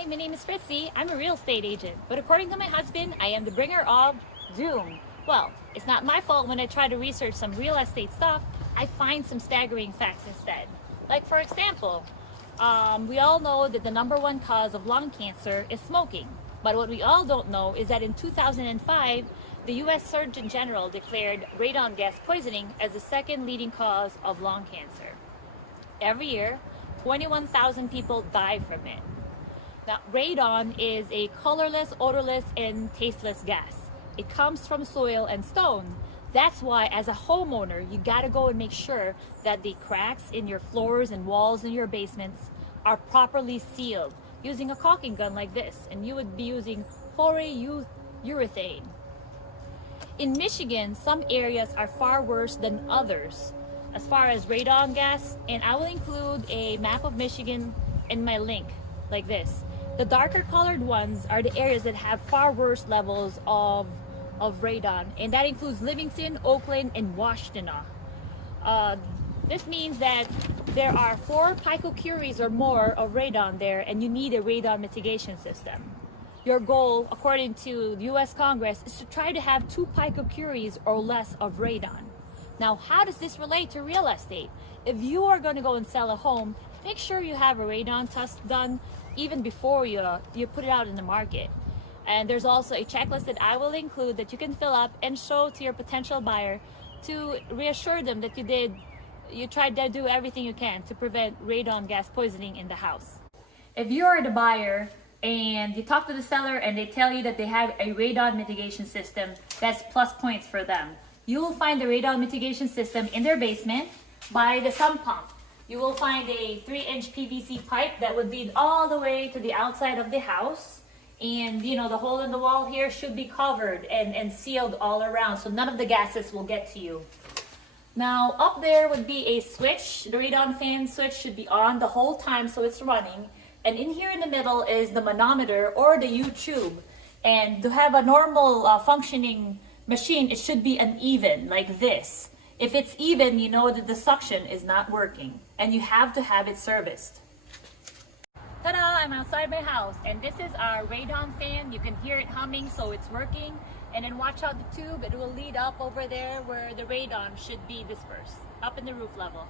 Hi, my name is Fritzy. I'm a real estate agent, but according to my husband, I am the bringer of doom. Well, it's not my fault when I try to research some real estate stuff, I find some staggering facts instead. Like for example, we all know that the number one cause of lung cancer is smoking. But what we all don't know is that in 2005, the US Surgeon General declared radon gas poisoning as the second leading cause of lung cancer. Every year, 21,000 people die from it. Now, radon is a colorless, odorless, and tasteless gas. It comes from soil and stone. That's why, as a homeowner, you gotta go and make sure that the cracks in your floors and walls in your basements are properly sealed using a caulking gun like this, and you would be using polyurethane. In Michigan, some areas are far worse than others as far as radon gas, and I will include a map of Michigan in my link like this. The darker colored ones are the areas that have far worse levels of radon, and that includes Livingston, Oakland, and Washtenaw. This means that there are 4 picocuries or more of radon there, and you need a radon mitigation system. Your goal, according to the US Congress, is to try to have 2 picocuries or less of radon. Now, how does this relate to real estate? If you are going to go and sell a home, make sure you have a radon test done even before you put it out in the market. And there's also a checklist that I will include that you can fill up and show to your potential buyer to reassure them that you tried to do everything you can to prevent radon gas poisoning in the house. If you are the buyer and you talk to the seller and they tell you that they have a radon mitigation system, that's plus points for them. You will find the radon mitigation system in their basement by the sump pump. You will find a 3-inch PVC pipe that would lead all the way to the outside of the house. And you know, the hole in the wall here should be covered and sealed all around so none of the gases will get to you. Now up there would be a switch. The Radon Fan Switch should be on the whole time so it's running. And in here in the middle is the manometer or the U-tube. And to have a normal functioning machine, it should be uneven like this. If it's even, you know that the suction is not working and you have to have it serviced. Ta-da! I'm outside my house and this is our radon fan. You can hear it humming, so it's working. And then watch out the tube, it will lead up over there where the radon should be dispersed, up in the roof level.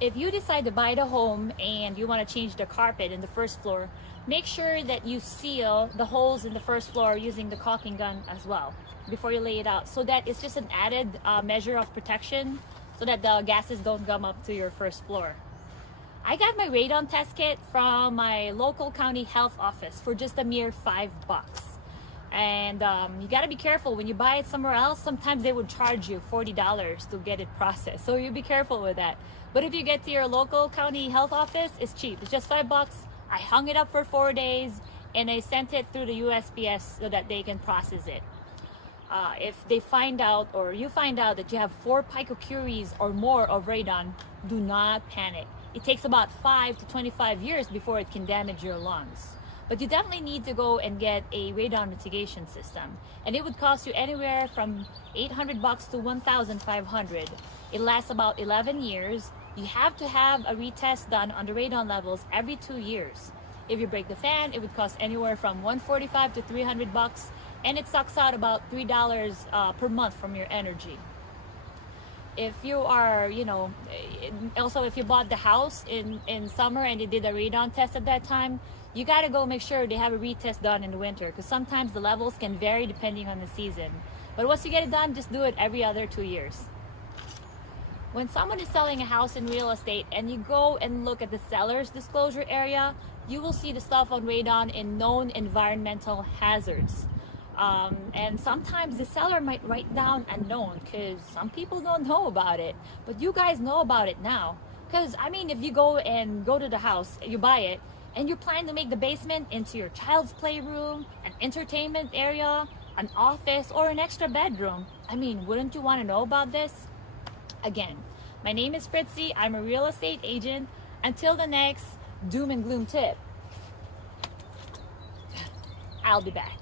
If you decide to buy the home and you want to change the carpet in the first floor, make sure that you seal the holes in the first floor using the caulking gun as well before you lay it out, so that it's just an added measure of protection so that the gases don't gum up to your first floor. I got my Radon Test Kit from my local county health office for just a mere $5. And you got to be careful when you buy it somewhere else. Sometimes they would charge you $40 to get it processed, so you be careful with that. But if you get to your local county health office, it's cheap. It's just $5. I hung it up for 4 days and I sent it through the USPS so that they can process it. If they find out, or you find out, that you have 4 picocuries or more of radon, do not panic. It takes about 5 to 25 years before it can damage your lungs. But you definitely need to go and get a radon mitigation system. And it would cost you anywhere from $800 to $1,500. It lasts about 11 years. You have to have a retest done on the radon levels every 2 years. If you break the fan, it would cost anywhere from $145 to $300, and it sucks out about $3 per month from your energy. If you are, also if you bought the house in summer and they did a radon test at that time, you got to go make sure they have a retest done in the winter, because sometimes the levels can vary depending on the season. But once you get it done, just do it every other 2 years. When someone is selling a house in real estate and you go and look at the seller's disclosure area, you will see the stuff on radon in known environmental hazards. And sometimes the seller might write down unknown because some people don't know about it, but you guys know about it now. Because I mean, if you go to the house, you buy it, and you plan to make the basement into your child's playroom, an entertainment area, an office, or an extra bedroom, I mean, wouldn't you want to know about this? Again, my name is Fritzy. I'm a real estate agent. Until the next doom and gloom tip, I'll be back.